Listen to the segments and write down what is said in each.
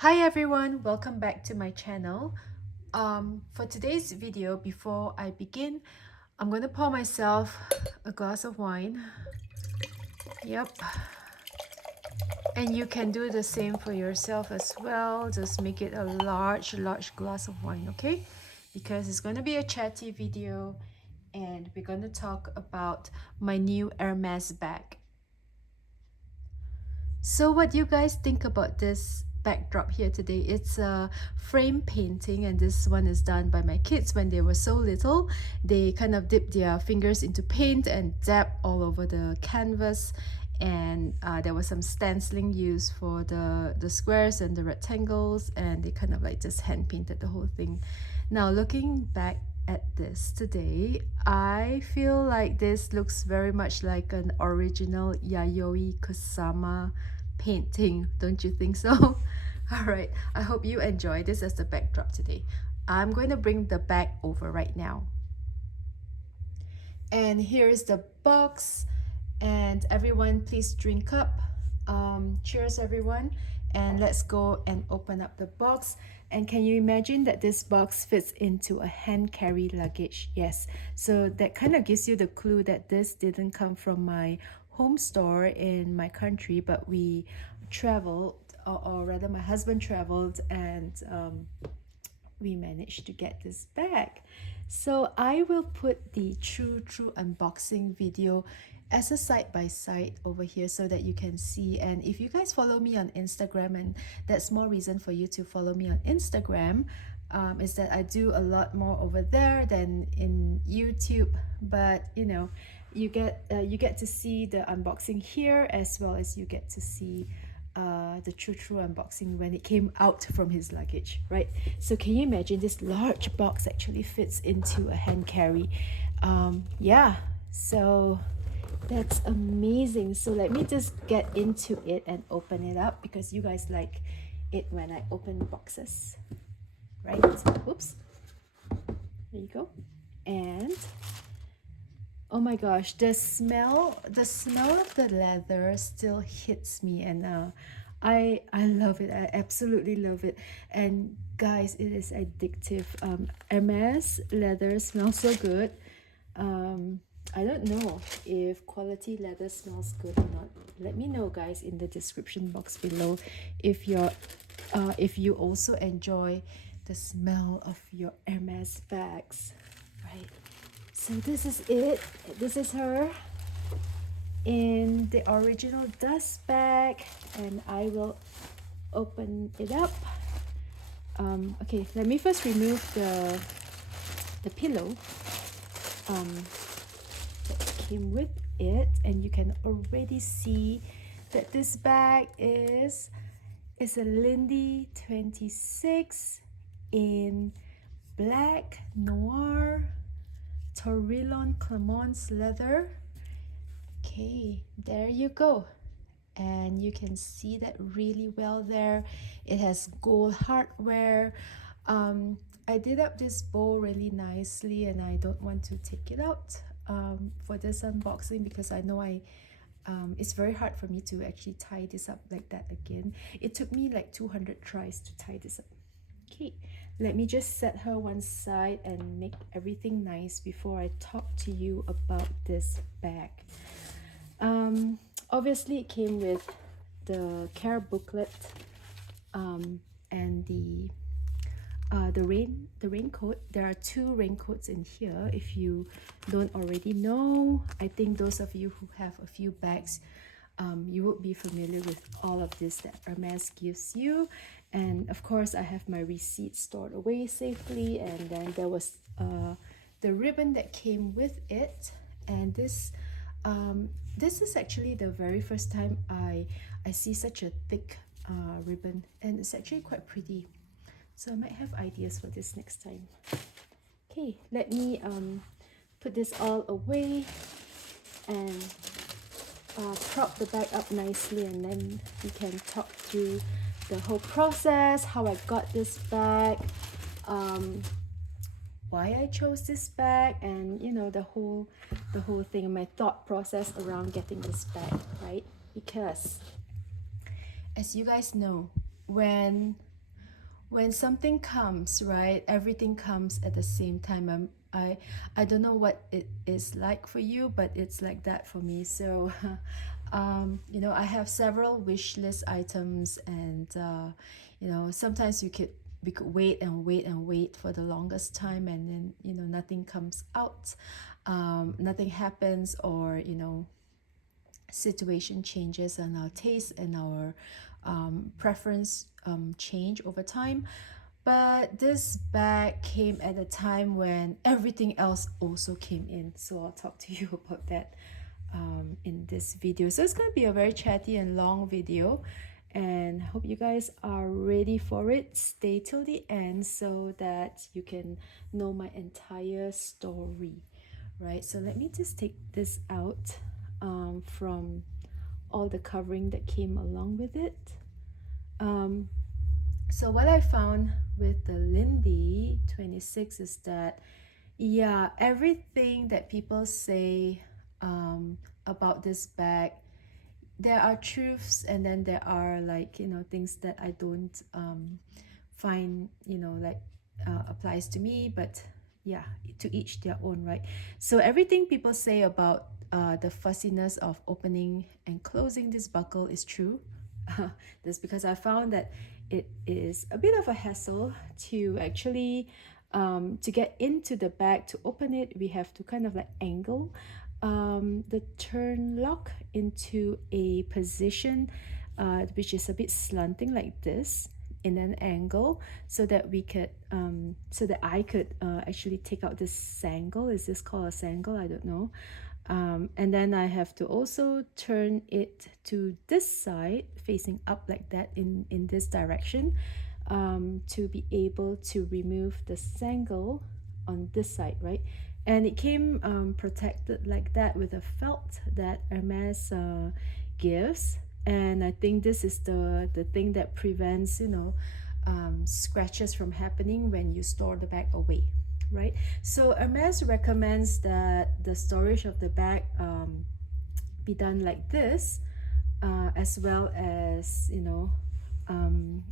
Hi everyone, welcome back to my channel. For today's video, before I begin, I'm going to pour myself a glass of wine. Yep. And you can do the same for yourself as well. Just make it a large glass of wine, okay? Because it's going to be a chatty video and we're going to talk about my new Hermès bag. So what do you guys think about this backdrop here today? It's a frame painting, and this one is done by my kids when they were so little. They kind of dipped their fingers into paint and dab all over the canvas, and there was some stenciling used for the squares and the rectangles, and they kind of like just hand painted the whole thing. Now looking back at this today, I feel like this looks very much like an original Yayoi Kusama painting, don't you think so? All right, I hope you enjoy this as the backdrop today. I'm going to bring the bag over right now. And here is the box, and everyone please drink up. Cheers everyone, and let's go and open up the box. And can you imagine that this box fits into a hand carry luggage? Yes, so that kind of gives you the clue that this didn't come from my home store in my country, but we traveled, or rather my husband traveled, and we managed to get this bag. So I will put the true unboxing video as a side by side over here so that you can see. And if you guys follow me on Instagram, and that's more reason for you to follow me on Instagram, is that I do a lot more over there than in YouTube. But you know, you get to see the unboxing here, as well as you get to see the true unboxing when it came out from his luggage, right? So can you imagine this large box actually fits into a hand carry? Yeah, so that's amazing. So let me just get into it and open it up, because you guys like it when I open boxes, right? Oops, there you go. And oh my gosh, the smell of the leather still hits me, and I love it. I absolutely love it. And guys, it is addictive. Hermes leather smells so good. I don't know if quality leather smells good or not. Let me know, guys, in the description box below if you also enjoy the smell of your Hermes bags, right? So this is it. This is her in the original dust bag, and I will open it up. Okay, let me first remove the pillow that came with it, and you can already see that this bag is a Lindy 26 in black noir Torillon Clemence leather. Okay, there you go. And you can see that really well there. It has gold hardware. I did up this bow really nicely, and I don't want to take it out for this unboxing, because I know it's very hard for me to actually tie this up like that again. It took me like 200 tries to tie this up. Okay, let me just set her one side and make everything nice before I talk to you about this bag. Obviously it came with the care booklet, and the raincoat. There are two raincoats in here, if you don't already know. I think those of you who have a few bags, you would be familiar with all of this that Hermès gives you. And of course I have my receipt stored away safely, and then there was the ribbon that came with it. And this is actually the very first time I see such a thick ribbon, and it's actually quite pretty. So I might have ideas for this next time. Okay, let me put this all away and prop the bag up nicely, and then we can talk through the whole process, how I got this bag, why I chose this bag, and you know, the whole thing, my thought process around getting this bag, right? Because as you guys know, when when something comes, right, everything comes at the same time. I don't know what it is like for you, but it's like that for me. So you know, I have several wish list items, and you know, sometimes we could wait and wait and wait for the longest time, and then, you know, nothing comes out, nothing happens, or, you know, situation changes and our taste and our preference change over time. But this bag came at a time when everything else also came in. So I'll talk to you about that in this video. So it's going to be a very chatty and long video, and hope you guys are ready for it. Stay till the end so that you can know my entire story, right? So let me just take this out from all the covering that came along with it. So what I found with the Lindy 26 is that, yeah, everything that people say about this bag, there are truths, and then there are, like, you know, things that I don't find, you know, like applies to me. But yeah, to each their own, right? So everything people say about the fussiness of opening and closing this buckle is true. That's because I found that it is a bit of a hassle to actually to get into the bag. To open it, we have to kind of like angle the turn lock into a position which is a bit slanting like this, in an angle, so that we could so that I could actually take out this sangle. Is this called a sangle? I don't know. And then I have to also turn it to this side, facing up like that, in this direction, to be able to remove the sangle on this side, right? And it came protected like that with a felt that Hermès gives. And I think this is the thing that prevents, you know, scratches from happening when you store the bag away, right? So Hermès recommends that the storage of the bag be done like this, as well as, you know,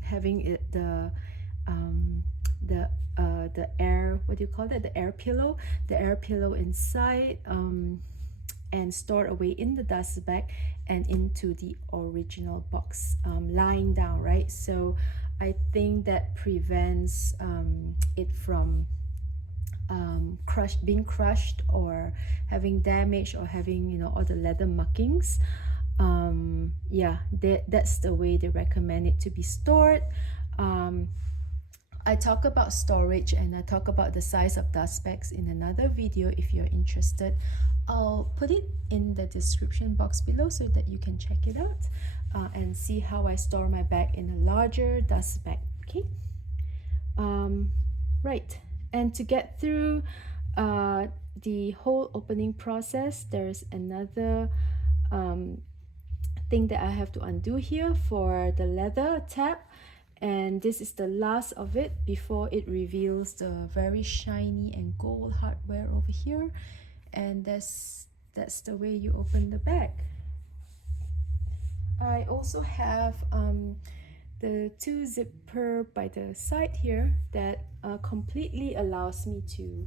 having it the air, what do you call that, the air pillow inside, and stored away in the dust bag and into the original box, lying down, right? So I think that prevents it from being crushed, or having damage, or having, you know, all the leather markings. Yeah, that's the way they recommend it to be stored. I talk about storage, and I talk about the size of dust bags in another video. If you're interested, I'll put it in the description box below so that you can check it out and see how I store my bag in a larger dust bag. Okay, right. And to get through the whole opening process, there's another thing that I have to undo here for the leather tab. And this is the last of it before it reveals the very shiny and gold hardware over here. And that's the way you open the bag. I also have the 2 zipper by the side here that completely allows me to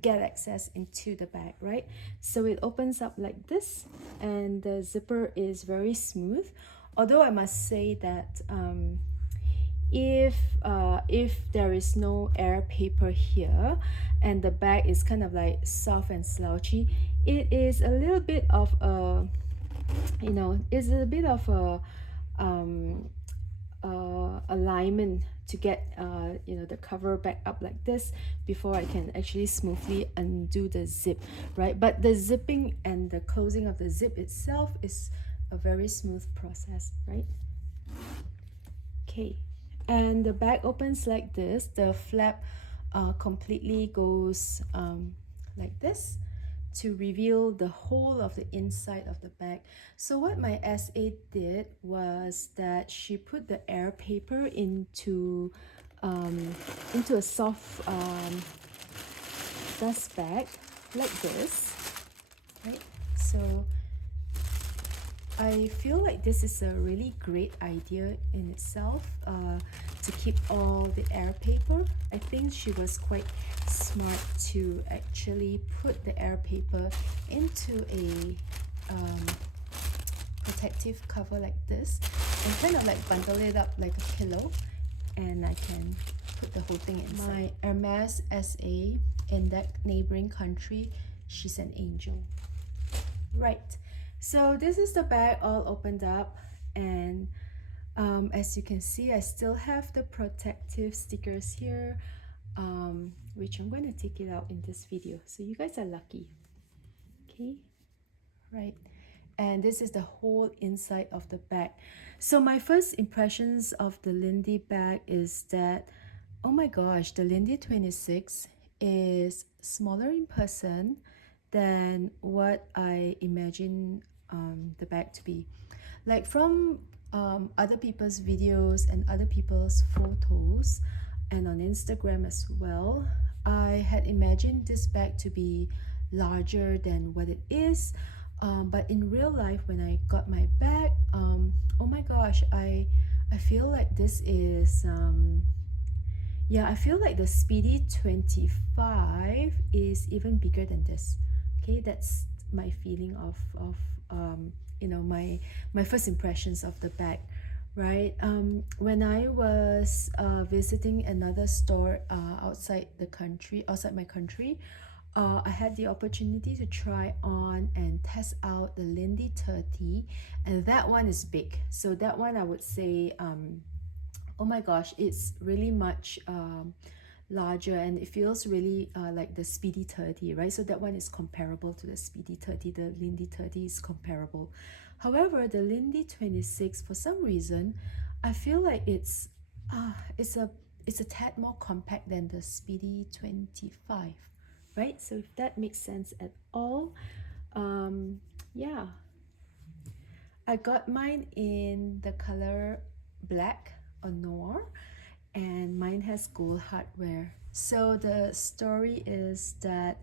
get access into the bag, right? So it opens up like this, and the zipper is very smooth. Although I must say that if there is no air paper here, and the bag is kind of like soft and slouchy, it is a little bit of a, you know, it's a bit of a alignment to get you know, the cover back up like this before I can actually smoothly undo the zip, right? But the zipping and the closing of the zip itself is a very smooth process, right? Okay, and the bag opens like this. The flap completely goes like this to reveal the whole of the inside of the bag. So what my SA did was that she put the air paper into a soft dust bag like this, right? So I feel like this is a really great idea in itself, to keep all the air paper. I think she was quite smart to actually put the air paper into a um, protective cover like this, and kind of like bundle it up like a pillow, and I can put the whole thing inside. My Hermès SA in that neighboring country, she's an angel. Right, so this is the bag all opened up, and as you can see, I still have the protective stickers here, which I'm going to take it out in this video, so you guys are lucky. Okay, right, and this is the whole inside of the bag. So my first impressions of the Lindy bag is that, oh my gosh, the Lindy 26 is smaller in person than what I imagine the bag to be. Like from other people's videos and other people's photos, and on Instagram as well, I had imagined this bag to be larger than what it is. But in real life, when I got my bag, oh my gosh, I feel like this is yeah, I feel like the Speedy 25 is even bigger than this. Okay, that's my feeling of you know, my first impressions of the bag, right? When I was visiting another store outside my country, I had the opportunity to try on and test out the Lindy 30, and that one is big. So that one I would say, oh my gosh, it's really much larger, and it feels really like the Speedy 30, right? So that one is comparable to the Speedy 30. The Lindy 30 is comparable. However, the Lindy 26, for some reason, I feel like it's a tad more compact than the Speedy 25, right? So if that makes sense at all, yeah, I got mine in the color black or Noir, and mine has gold hardware. So the story is that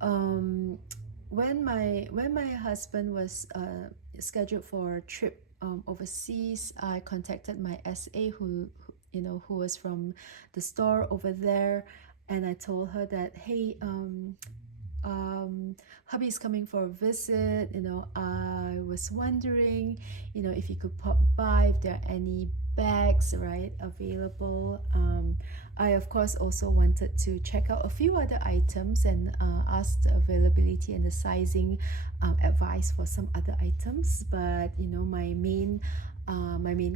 um, when my husband was scheduled for a trip overseas, I contacted my SA who was from the store over there, and I told her that, hey, hubby's coming for a visit. I was wondering, if you could pop by, if there are any bags, right, available. I of course also wanted to check out a few other items and ask the availability and the sizing advice for some other items. But my main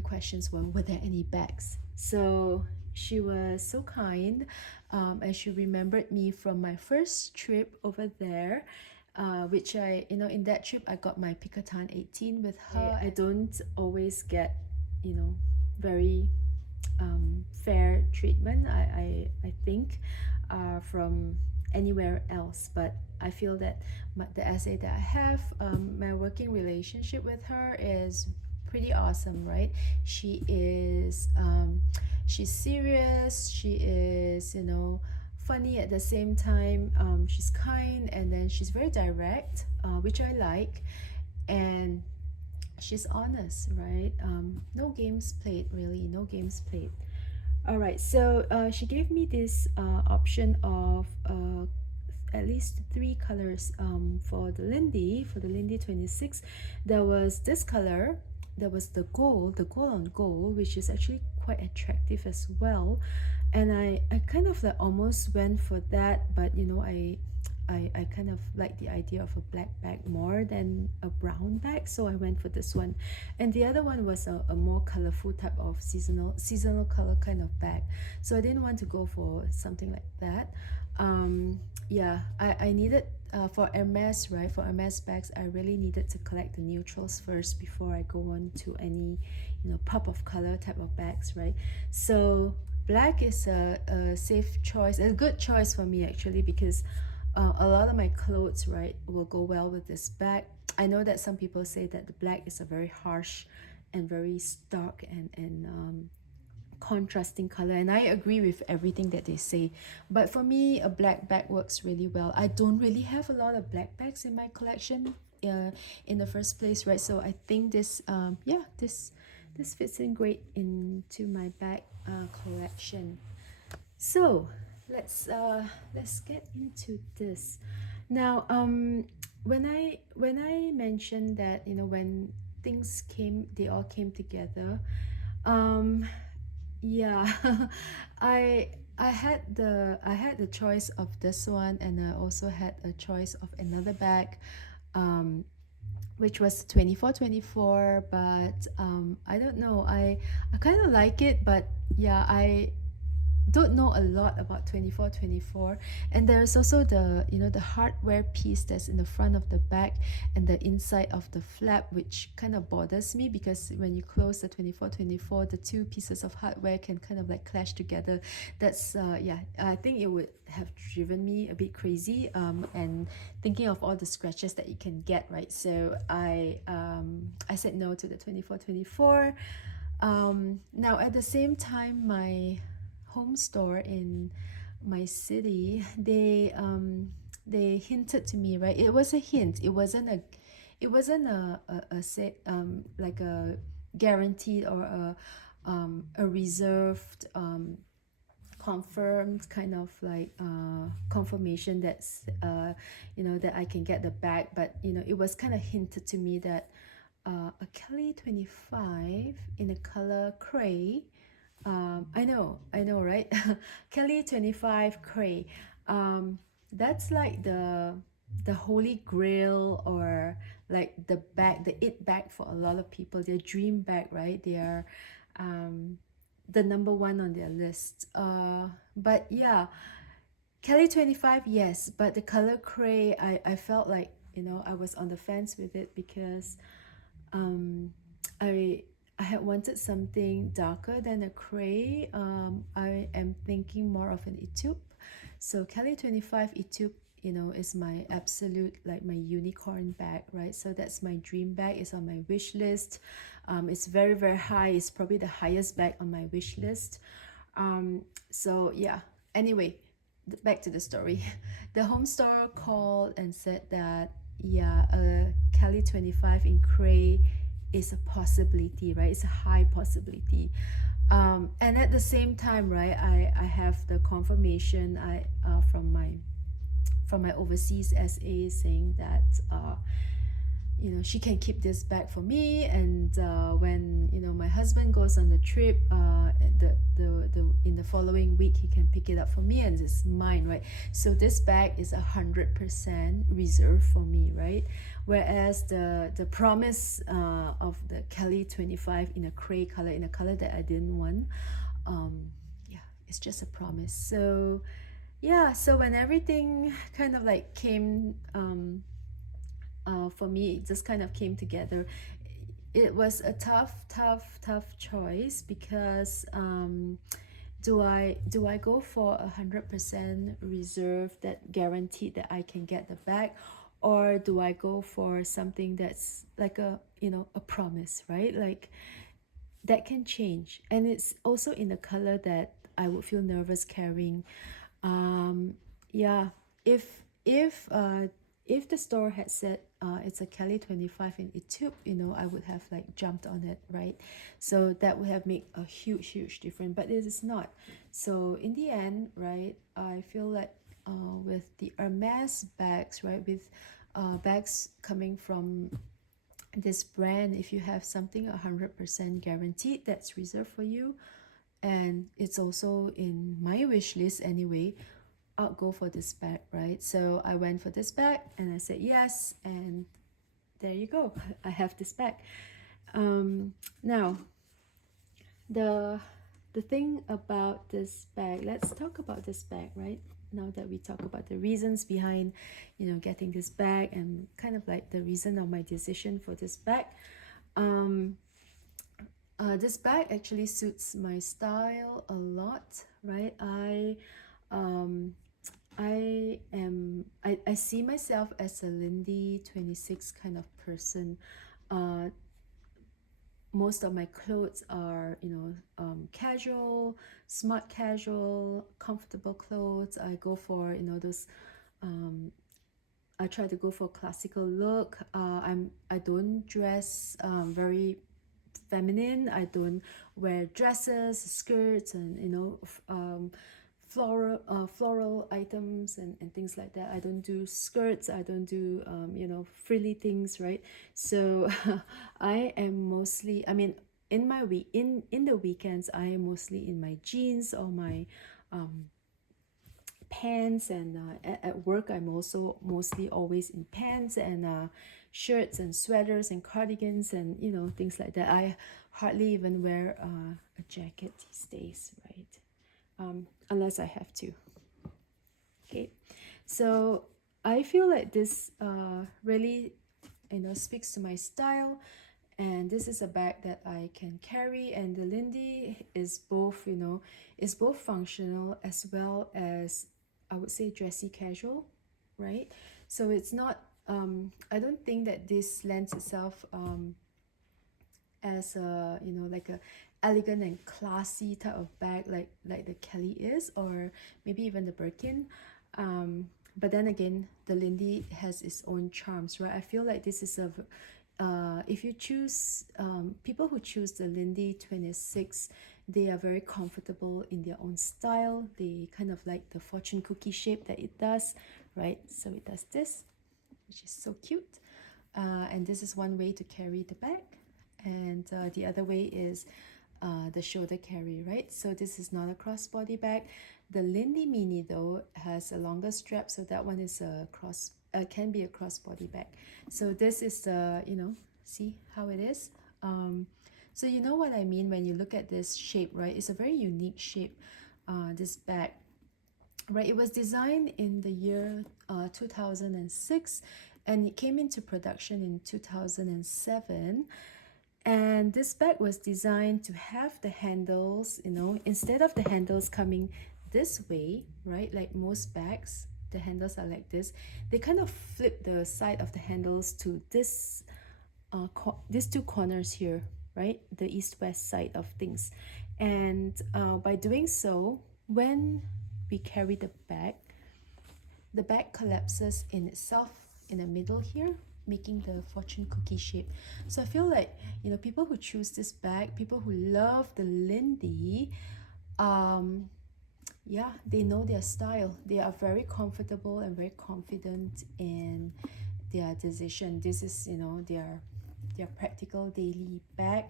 questions were there any bags? So she was so kind, and she remembered me from my first trip over there, which in that trip I got my Pikatan 18 with her. I don't always get, very fair treatment, I think, from anywhere else. But I feel that the essay that I have, my working relationship with her is pretty awesome, right? She's serious, she is, funny at the same time. She's kind, and then she's very direct, which I like, and she's honest, right? No games played, really, no games played. All right, so she gave me this option of at least three colors for the Lindy 26. There was this color, there was the gold on gold, which is actually quite attractive as well. And I kind of like almost went for that, but I kind of like the idea of a black bag more than a brown bag, so I went for this one. And the other one was a more colorful type of seasonal color kind of bag, so I didn't want to go for something like that. Yeah, I needed, for Hermes, right? For Hermes bags, I really needed to collect the neutrals first before I go on to any pop of color type of bags, right? So black is a safe choice, a good choice for me actually, because a lot of my clothes, right, will go well with this bag. I know that some people say that the black is a very harsh and very stark and contrasting color, and I agree with everything that they say. But for me, a black bag works really well. I don't really have a lot of black bags in my collection, in the first place, right? So I think this yeah, this fits in great into my bag collection. So let's get into this. Now, when I mentioned that, you know, when things came, they all came together. Um, yeah, I had the choice of this one, and I also had a choice of another bag, um, which was 2424. But I don't know. I kind of like it, but yeah, I don't know a lot about 2424. And there's also the, you know, the hardware piece that's in the front of the bag and the inside of the flap, which kind of bothers me, because when you close the 2424, the two pieces of hardware can kind of like clash together. That's yeah, I think it would have driven me a bit crazy, and thinking of all the scratches that you can get, right? So I said no to the 2424. Now at the same time, my home store in my city, they hinted to me, right? It was a hint. It wasn't a say, like a guaranteed or a reserved, confirmed kind of like confirmation that's you know, that I can get the bag. But you know, it was kind of hinted to me that a Kelly 25 in a color cray. I know, right? Kelly 25 cray. That's like the holy grail, or like the bag, the it bag for a lot of people, their dream bag, right? They are um, the number one on their list. But yeah, Kelly 25, yes, but the color cray, I felt like, you know, I was on the fence with it, because um, I I had wanted something darker than a cray. I am thinking more of an etude. So Kelly 25 etude, you know, is my absolute, like my unicorn bag, right? So that's my dream bag. It's on my wish list. It's very, very high. It's probably the highest bag on my wish list. So yeah. Anyway, back to the story. The home store called and said that, yeah, a Kelly 25 in cray is a possibility, right? It's a high possibility. And at the same time, right, I have the confirmation from my overseas SA, saying that you know, she can keep this bag for me, and when, you know, my husband goes on the trip, the in the following week, he can pick it up for me, and it's mine, right? So this bag is 100% reserved for me, right? Whereas the promise of the Kelly 25 in a cray color, in a color that I didn't want, yeah, it's just a promise. So yeah, so when everything kind of like came, for me, it just kind of came together. It was a tough choice, because do I go for 100% reserve that guaranteed that I can get the bag, or do I go for something that's like a, you know, a promise, right? Like, that can change, and it's also in the color that I would feel nervous carrying. Yeah, if if uh if the store had said it's a Kelly 25 in etude, you know, I would have like jumped on it, right? So that would have made a huge difference, but it is not. So in the end, right, I feel like with the Hermès bags, right, with bags coming from this brand, if you have something 100% guaranteed that's reserved for you, and it's also in my wish list anyway, I'll go for this bag, right? So I went for this bag and I said yes, and there you go. I have this bag. Now, the the thing about this bag, let's talk about this bag, right? Now that we talk about the reasons behind, you know, getting this bag, and kind of like the reason of my decision for this bag. Um, this bag actually suits my style a lot, right? Um, I see myself as a Lindy 26 kind of person. Uh, Most of my clothes are, you know, casual, smart casual, comfortable clothes. I go for, you know, those I try to go for classical look. I don't dress very feminine. I don't wear dresses, skirts, and floral items and things like that. I don't do skirts. I don't do frilly things, right? So I am mostly, I mean, in my week in the weekends, I am mostly in my jeans or my pants, and at work I'm also mostly always in pants and shirts and sweaters and cardigans and things like that. I hardly even wear a jacket these days, right? Unless I have to. Okay, so I feel like this really speaks to my style, and this is a bag that I can carry, and the Lindy is both is both functional as well as, I would say, dressy casual, right? So it's not I don't think that this lends itself as a like a elegant and classy type of bag like the Kelly is, or maybe even the Birkin. But then again, the Lindy has its own charms, right? I feel like this is a if you choose people who choose the Lindy 26, they are very comfortable in their own style. They kind of like the fortune cookie shape that it does, right? So it does this, which is so cute. And this is one way to carry the bag, and the other way is the shoulder carry, right? So this is not a crossbody bag. The Lindy Mini though has a longer strap, so that one is a can be a crossbody bag. So this is the see how it is. So you know what I mean when you look at this shape, right? It's a very unique shape, this bag, right? It was designed in the year 2006, and it came into production in 2007. And this bag was designed to have the handles, instead of the handles coming this way, right? Like most bags, the handles are like this. They kind of flip the side of the handles to this, these two corners here, right? The east-west side of things. And by doing so, when we carry the bag collapses in itself in the middle here, making the fortune cookie shape. So I feel like people who choose this bag, people who love the Lindy, yeah, they know their style. They are very comfortable and very confident in their decision. This is their practical daily bag.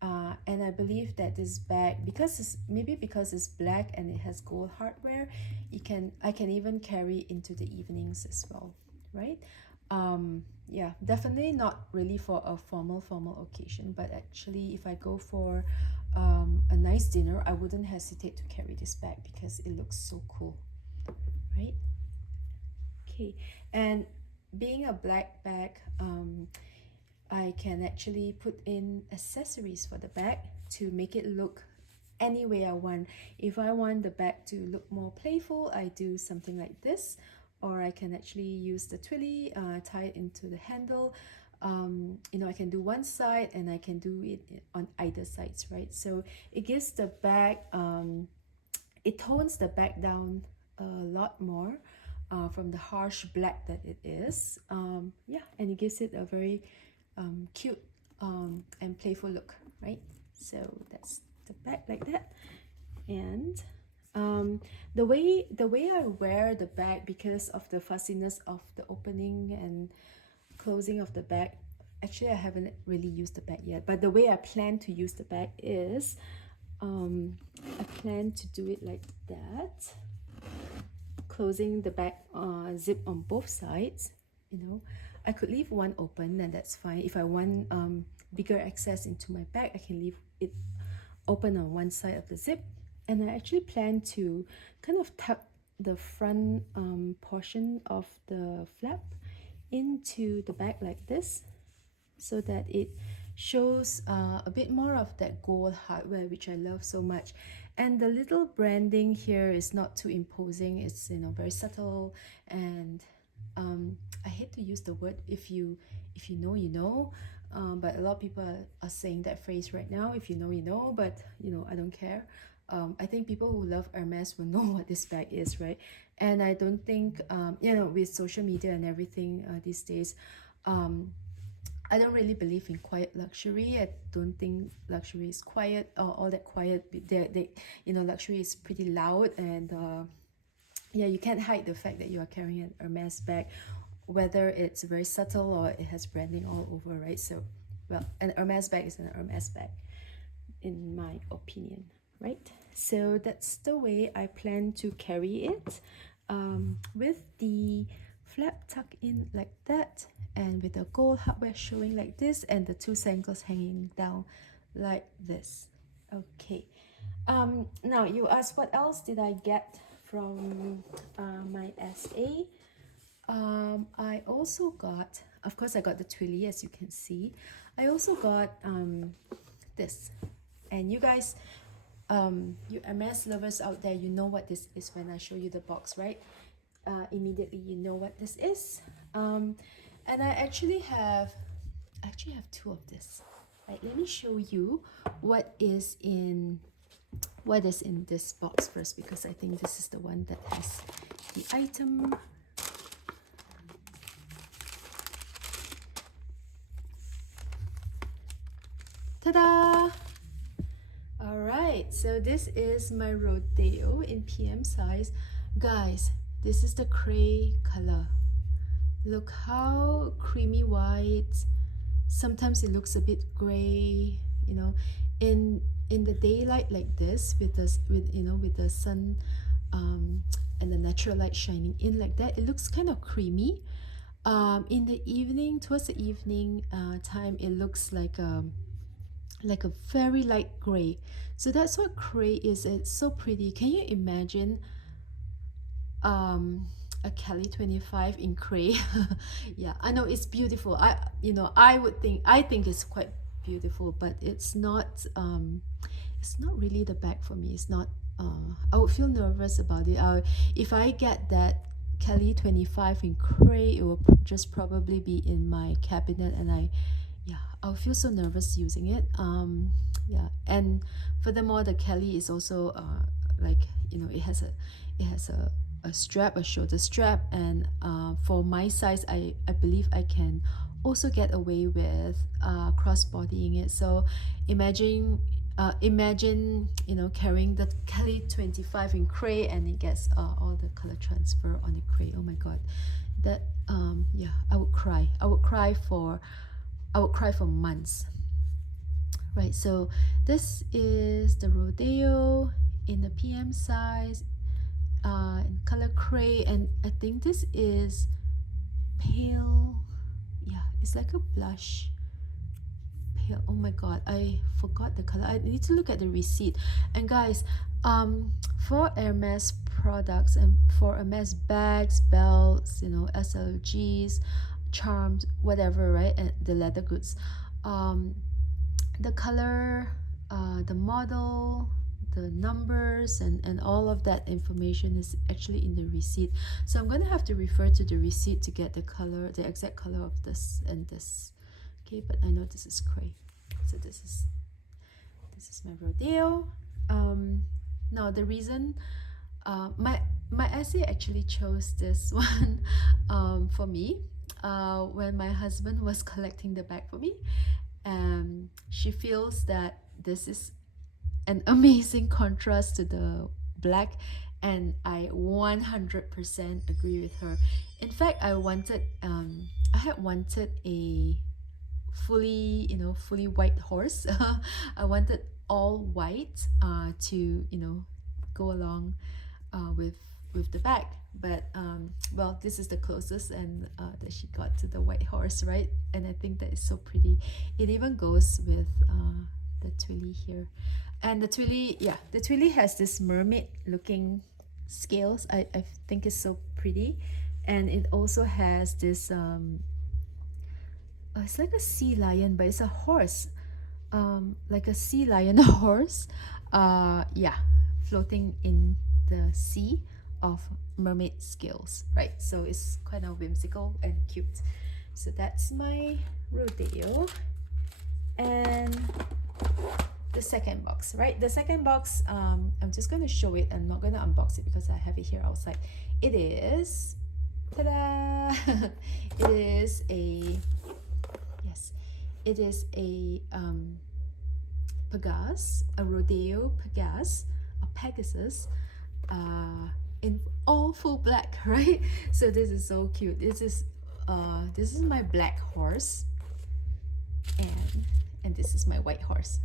And I believe that this bag, because it's black and it has gold hardware, I can even carry into the evenings as well, right? Yeah, definitely not really for a formal occasion, but actually if I go for a nice dinner, I wouldn't hesitate to carry this bag because it looks so cool, right? Okay, and being a black bag, I can actually put in accessories for the bag to make it look any way I want. If I want the bag to look more playful, I do something like this, or I can actually use the twilly, tie it into the handle. I can do one side and I can do it on either sides, right? So it gives the bag, it tones the bag down a lot more from the harsh black that it is. Yeah, and it gives it a very cute and playful look, right? So that's the bag like that. And the way I wear the bag, because of the fussiness of the opening and closing of the bag, actually I haven't really used the bag yet, but the way I plan to use the bag is I plan to do it like that, closing the bag zip on both sides. I could leave one open and that's fine. If I want bigger access into my bag, I can leave it open on one side of the zip. And I actually plan to kind of tuck the front portion of the flap into the bag like this, so that it shows a bit more of that gold hardware, which I love so much. And the little branding here is not too imposing. It's very subtle, and I hate to use the word if you know, you know, but a lot of people are saying that phrase right now. If you know, you know, but I don't care. I think people who love Hermes will know what this bag is, right? And I don't think, you know, with social media and everything these days, I don't really believe in quiet luxury. I don't think luxury is quiet or all that quiet. You know, luxury is pretty loud, and yeah, you can't hide the fact that you are carrying an Hermes bag, whether it's very subtle or it has branding all over, right? So, well, an Hermes bag is an Hermes bag, in my opinion, right? So that's the way I plan to carry it, with the flap tucked in like that, and with the gold hardware showing like this, and the two sangles hanging down like this. Okay. Now you ask, what else did I get from my SA? I also got, of course, I got the twilly, as you can see. I also got this, and you guys, you Hermes lovers out there, you know what this is when I show you the box, right? Immediately you know what this is. And I actually have two of this. Right, let me show you what is in this box first, because I think this is the one that has the item. Ta-da! All right, so this is my Rodeo in PM size. Guys, this is the cray color. Look how creamy white. Sometimes it looks a bit gray, you know, in the daylight like this, with the sun and the natural light shining in like that, it looks kind of creamy. In the evening, towards the evening time, it looks like a very light gray. So that's what cray is. It's so pretty. Can you imagine a Kelly 25 in cray? Yeah, I know it's beautiful. I think it's quite beautiful, but it's not really the bag for me. It's not I would feel nervous about it. If I get that Kelly 25 in cray, it will just probably be in my cabinet, and I'll feel so nervous using it. Yeah, and furthermore, the Kelly is also like, you know, it has a strap, a shoulder strap, and for my size, I believe I can also get away with cross-bodying it. So imagine, you know, carrying the Kelly 25 in cray, and it gets all the color transfer on the cray. Oh my god, that yeah, I would cry for months. Right, so this is the Rodeo in the PM size, in color cray, and I think this is pale. Yeah, it's like a blush pale. Oh my god, I forgot the color. I need to look at the receipt. And guys, for Hermes products and for Hermes bags, belts, you know, SLGs, charms, whatever, right, and the leather goods, the color, the model, the numbers, and all of that information is actually in the receipt. So I'm going to have to refer to the receipt to get the color, the exact color of this and this. Okay, but I know this is cray. So this is my Rodeo. Now the reason my essay actually chose this one for me when my husband was collecting the bag for me. She feels that this is an amazing contrast to the black, and I 100% agree with her. In fact, I had wanted a fully white horse. I wanted all white to go along with the bag, but well, this is the closest and that she got to the white horse, right? And I think that is so pretty. It even goes with the twilly here, and the twilly has this mermaid looking scales. I think it's so pretty, and it also has this it's like a sea lion, but it's a horse, like a sea lion horse, yeah, floating in the sea of mermaid scales, right? So it's kind of whimsical and cute. So that's my Rodeo. And the second box, right? The second box, I'm just going to show it. I'm not going to unbox it because I have it here outside. It is, ta-da! It is a, yes, it is a Pegasus, a rodeo Pegasus, in all full black, right? So this is so cute. This is my black horse, and this is my white horse.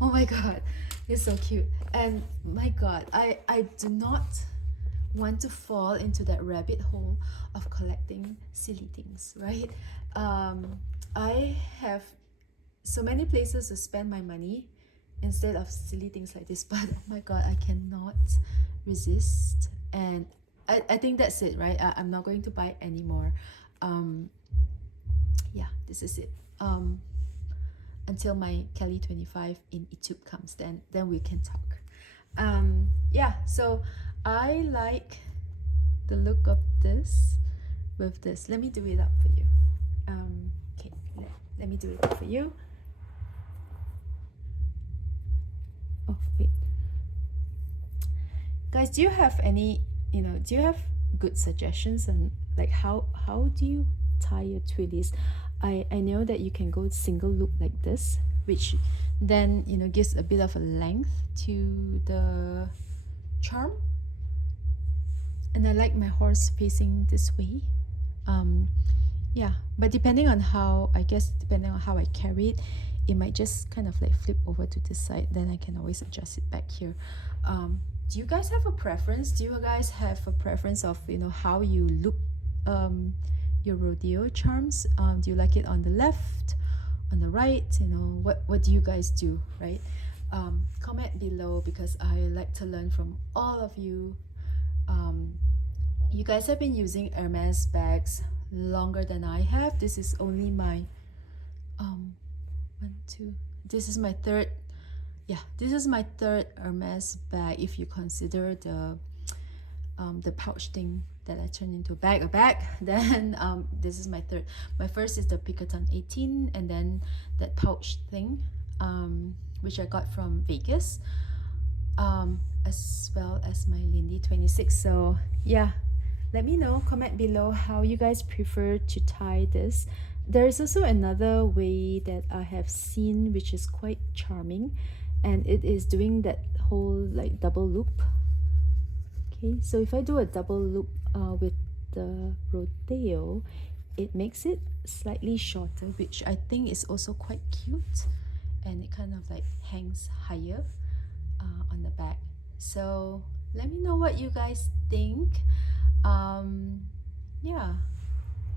Oh my god, it's so cute. And my god, I do not want to fall into that rabbit hole of collecting silly things, right? I have so many places to spend my money instead of silly things like this, but oh my god, I cannot resist. And I think that's it, right? I'm not going to buy anymore. Yeah, this is it. Until my Kelly 25 in YouTube comes, then we can talk. Yeah, so I like the look of this with this. Let me do it up for you. Okay, let me do it up for you. Oh wait, guys, do you have any, do you have good suggestions on like how do you tie your twillies? I know that you can go single loop like this, which then gives a bit of a length to the charm. And I like my horse facing this way. Yeah, but depending on how I carry it, it might just kind of like flip over to this side. Then I can always adjust it back here. Do you guys have a preference? Do you guys have a preference of how you loop your rodeo charms? Do you like it on the left, on the right? What do you guys do, right? Comment below because I like to learn from all of you. You guys have been using Hermès bags longer than I have. This is only my this is my third Hermès bag if you consider the pouch thing that I turned into a bag. Then this is my third. My first is the Picoton 18, and then that pouch thing, which I got from Vegas, as well as my Lindy 26. So yeah, let me know, comment below how you guys prefer to tie this. There is also another way that I have seen which is quite charming, and it is doing that whole like double loop. Okay, so if I do a double loop with the rodeo, it makes it slightly shorter, which I think is also quite cute, and it kind of like hangs higher on the back. So let me know what you guys think. Yeah,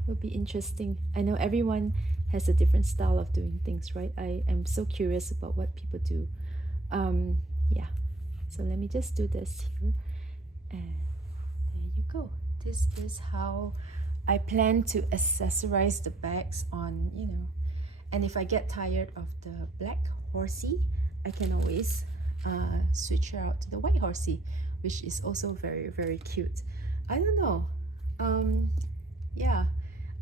it'll be interesting. I know everyone has a different style of doing things, right? I am so curious about what people do. Yeah, so let me just do this here, and there you go. This is how I plan to accessorize the bags on, and if I get tired of the black horsey, I can always switch her out to the white horsey, which is also very, very cute. I don't know. Yeah,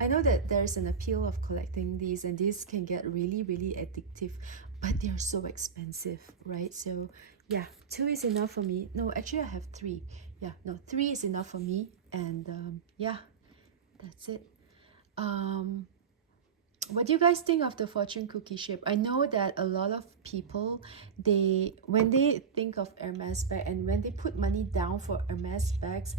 I know that there's an appeal of collecting these, and these can get really, really addictive, but they're so expensive, right? So yeah, 2 is enough for me. No, actually I have 3. Yeah, no, 3 is enough for me. And yeah, that's it. What do you guys think of the fortune cookie shape? I know that a lot of people, when they think of Hermès bag and when they put money down for Hermès bags,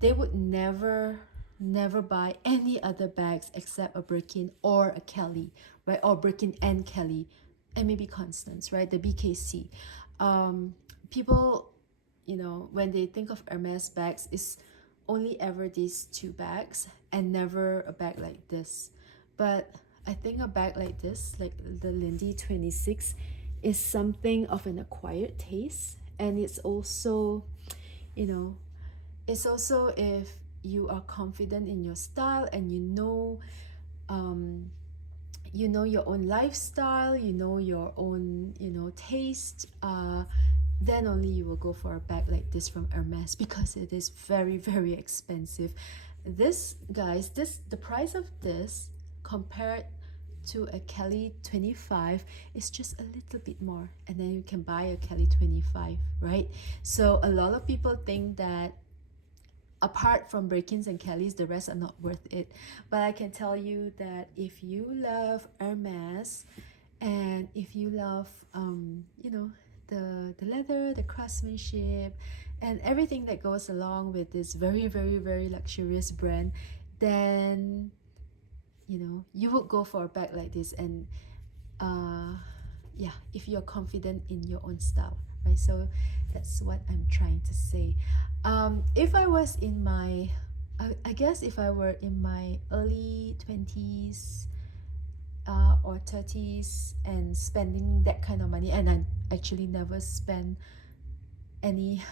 they would never buy any other bags except a Birkin or a Kelly, right? Or Birkin and Kelly, and maybe Constance, right? The BKC. People, when they think of Hermès bags, it's only ever these 2 bags and never a bag like this. But I think a bag like this, like the Lindy 26, is something of an acquired taste. And it's also, it's also if you are confident in your style and you know your own lifestyle, your own, taste, then only you will go for a bag like this from Hermès, because it is very, very expensive. This, guys, the price of this compared to a Kelly 25 is just a little bit more, and then you can buy a Kelly 25, right? So a lot of people think that apart from Birkins and Kellys, the rest are not worth it. But I can tell you that if you love Hermes, and if you love you know, the leather, the craftsmanship, and everything that goes along with this very, very, very luxurious brand, then you know, you would go for a bag like this. And yeah, if you're confident in your own style, right? So that's what I'm trying to say. If I was in my I guess if I were in my early 20s or 30s and spending that kind of money, and I actually never spend any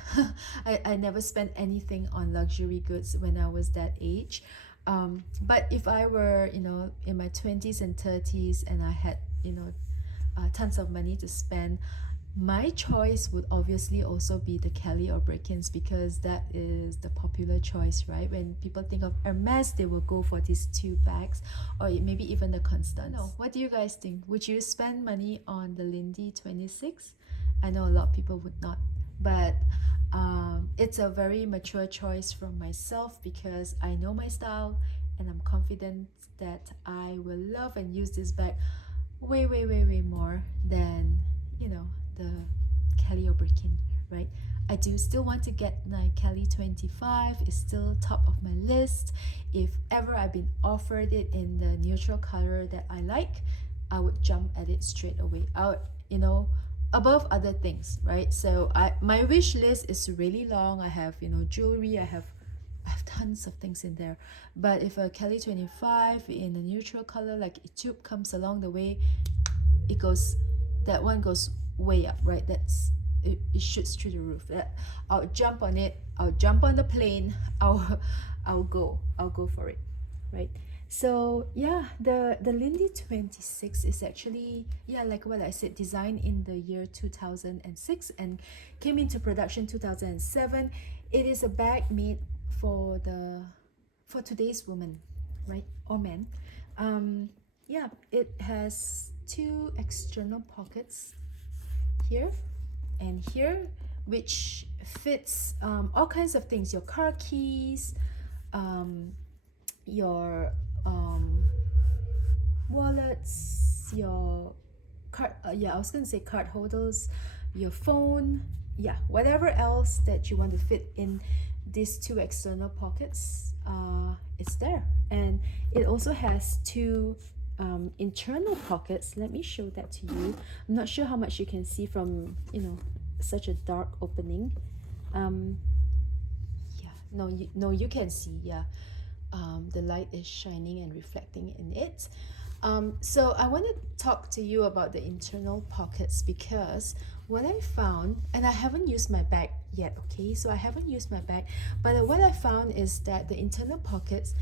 I never spent anything on luxury goods when I was that age. But if I were, you know, in my 20s and 30s and I had, you know, tons of money to spend, my choice would obviously also be the Kelly or Birkins, because that is the popular choice, right? When people think of Hermes, they will go for these two bags, or maybe even the Constance. No, what do you guys think? Would you spend money on the Lindy 26? I know a lot of people would not, but it's a very mature choice from myself, because I know my style and I'm confident that I will love and use this bag way, way, way, way more than, you know, the Kelly or Birkin, right? I do still want to get my Kelly 25. It's still top of my list. If ever I've been offered it in the neutral color that I like, I would jump at it straight away. I would, you know, above other things, right? So my wish list is really long. I have, you know, jewelry, I have tons of things in there. But if a Kelly 25 in a neutral color like a tube comes along the way, that one goes way up, right? It shoots through the roof. I'll jump on it, I'll jump on the plane, I'll go for it, right? So yeah, the Lindy 26 is actually, yeah, like what I said, designed in the year 2006 and came into production 2007. It is a bag made for today's woman, right, or man. Yeah, it has two external pockets here and here, which fits all kinds of things: your car keys, your wallets, your card, yeah, I was gonna say card holders, your phone, yeah, whatever else that you want to fit in these two external pockets, it's there. And it also has two internal pockets. Let me show that to you. I'm not sure how much you can see from, you know, such a dark opening. Yeah, no, you can see, yeah. The light is shining and reflecting in it. So I want to talk to you about the internal pockets, because what I found, and I haven't used my bag yet, okay, so I haven't used my bag, but what I found is that the internal pockets,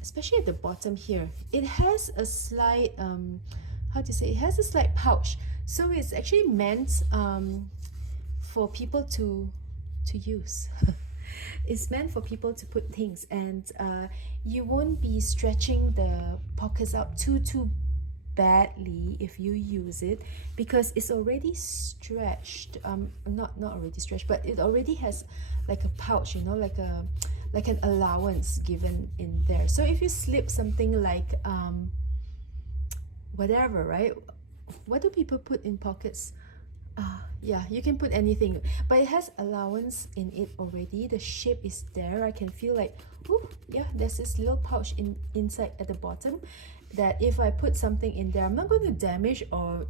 especially at the bottom here, it has a slight how to say, it has a slight pouch. So it's actually meant for people to use. It's meant for people to put things, and you won't be stretching the pockets out too badly if you use it, because it's already stretched. Not already stretched, but it already has like a pouch, you know, like an allowance given in there. So if you slip something like whatever, right? What do people put in pockets? Yeah, you can put anything, but it has allowance in it already. The shape is there. I can feel like, oh yeah, there's this little pouch inside at the bottom, that if I put something in there, I'm not going to damage or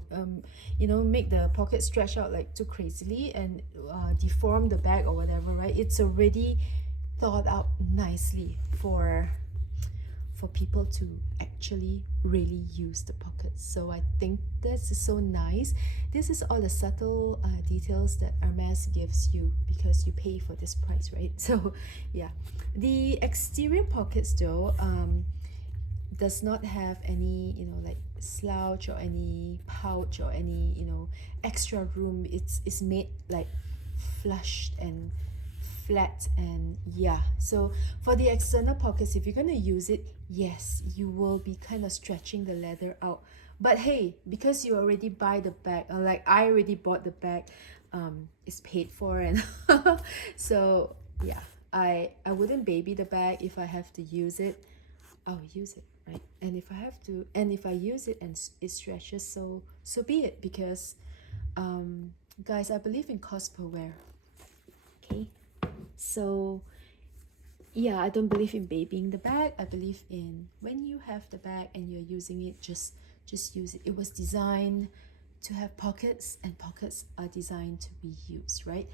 you know, make the pocket stretch out like too crazily and deform the bag or whatever, right? It's already thought out nicely for people to actually really use the pockets. So I think this is so nice. This is all the subtle details that Hermes gives you because you pay for this price, right? So yeah, the exterior pockets though does not have any, you know, like slouch or any pouch or any, you know, extra room. It's made like flushed and flat. And yeah, so for the external pockets, if you're going to use it, yes, you will be kind of stretching the leather out. But hey, because you already buy the bag, or like I already bought the bag, it's paid for. And so yeah, I wouldn't baby the bag. If I have to use it, I'll use it, right? And if I have to, and if I use it and it stretches, so be it. Because guys, I believe in cost per wear. Okay, so yeah, I don't believe in babying the bag. I believe in when you have the bag and you're using it, just use it. It was designed to have pockets, and pockets are designed to be used, right?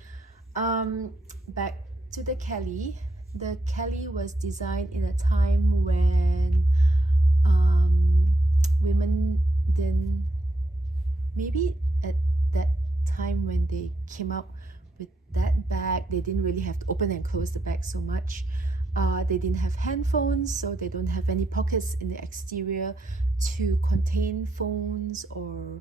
Back to the Kelly. The Kelly was designed in a time when women didn't, maybe at that time when they came out with that bag, they didn't really have to open and close the bag so much. They didn't have handphones, so they don't have any pockets in the exterior to contain phones or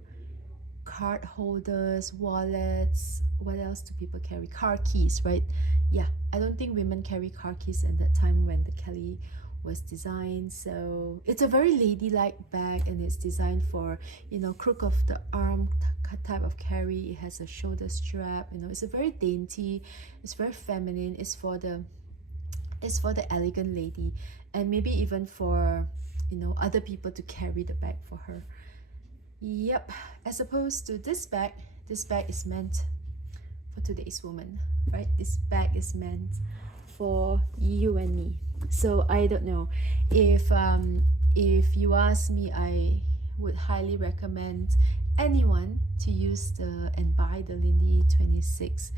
card holders, wallets. What else do people carry? Car keys, right? Yeah, I don't think women carry car keys at that time when the Kelly was designed. So it's a very ladylike bag, and it's designed for, you know, crook of the arm type of carry. It has a shoulder strap, you know. It's a very dainty, it's very feminine. It's for the elegant lady, and maybe even for, you know, other people to carry the bag for her. Yep, as opposed to this bag is meant for today's woman, right? This bag is meant for you and me. So I don't know, if you ask me, I would highly recommend anyone to use the and buy the Lindy 26.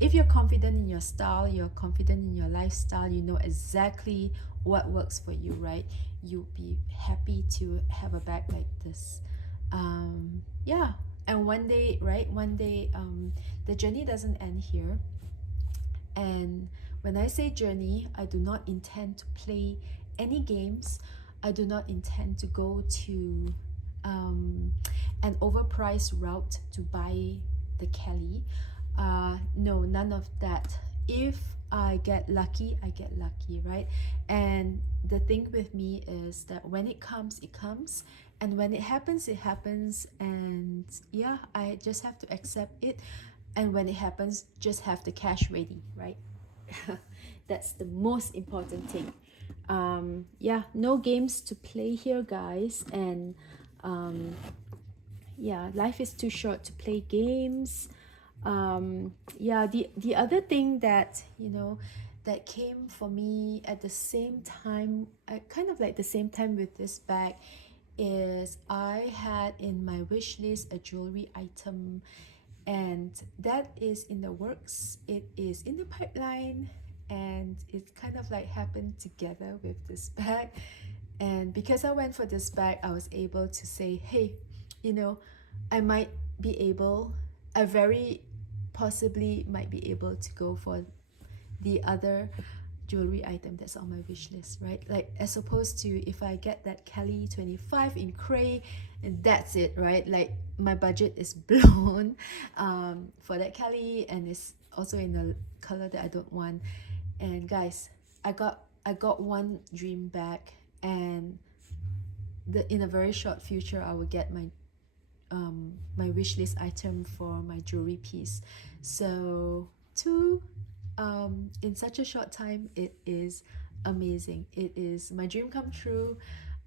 If you're confident in your style, you're confident in your lifestyle, you know exactly what works for you, right? You'll be happy to have a bag like this. Yeah, and one day, right? One day, the journey doesn't end here. And when I say journey, I do not intend to play any games. I do not intend to go to an overpriced route to buy the Kelly. No, none of that. If I get lucky, I get lucky, right? And the thing with me is that when it comes, it comes. And when it happens, it happens. And yeah, I just have to accept it. And when it happens, just have the cash ready, right? That's the most important thing. Yeah, no games to play here, guys. And yeah, life is too short to play games. Yeah, the other thing that, you know, that came for me at the same time, kind of like the same time with this bag, is I had in my wish list a jewelry item, and that is in the works. It is in the pipeline, and it kind of like happened together with this bag. And because I went for this bag, I was able to say, hey, you know, I might be able, I very possibly might be able to go for the other jewelry item that's on my wish list, right? Like, as opposed to if I get that Kelly 25 in cray, and that's it, right? Like, my budget is blown for that Kelly, and it's also in the color that I don't want. And guys, I got one dream bag, and in a very short future, I will get my my wish list item for my jewelry piece. So in such a short time, it is amazing. It is my dream come true.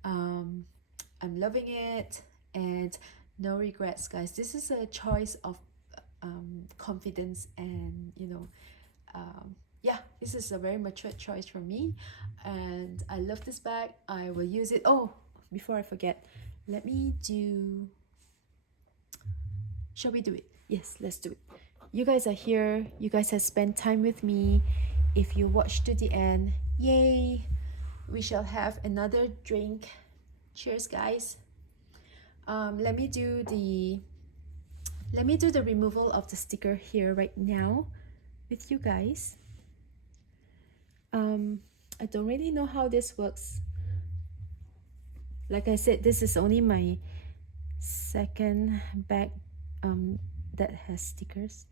I'm loving it, and no regrets, guys. This is a choice of confidence, and you know, yeah, this is a very mature choice for me, and I love this bag. I will use it. Oh, before I forget, let me do, shall we do it? Yes, let's do it. You guys are here. You guys have spent time with me. If you watched to the end, yay! We shall have another drink. Cheers, guys. Let me do the removal of the sticker here right now with you guys. I don't really know how this works. Like I said, this is only my second bag that has stickers.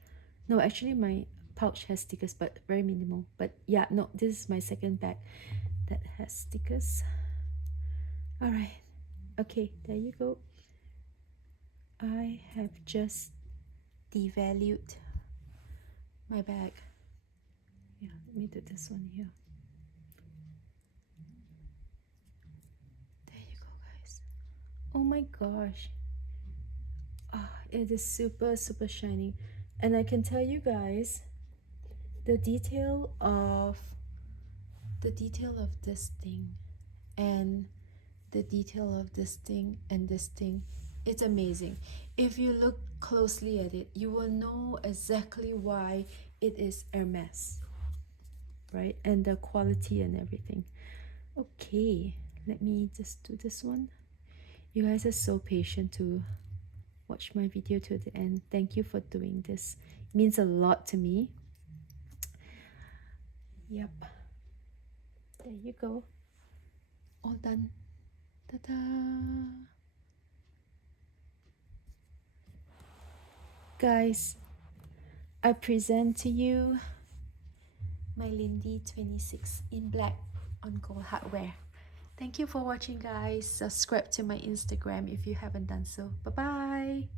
No, actually my pouch has stickers, but very minimal. But yeah, no, this is my second bag that has stickers. All right, okay, there you go. I have just devalued my bag. Yeah, let me do this one here. There you go, guys. Oh my gosh. It is super shiny, and I can tell you guys the detail of this thing and the detail of this thing and this thing, it's amazing. If you look closely at it, you will know exactly why it is Hermès, right? And the quality and everything. Okay, let me just do this one. You guys are so patient to watch my video to the end. Thank you for doing this. It means a lot to me. Yep. There you go. All done. Ta-da! Guys, I present to you my Lindy 26 in black on gold hardware. Thank you for watching, guys. Subscribe to my Instagram if you haven't done so. Bye-bye.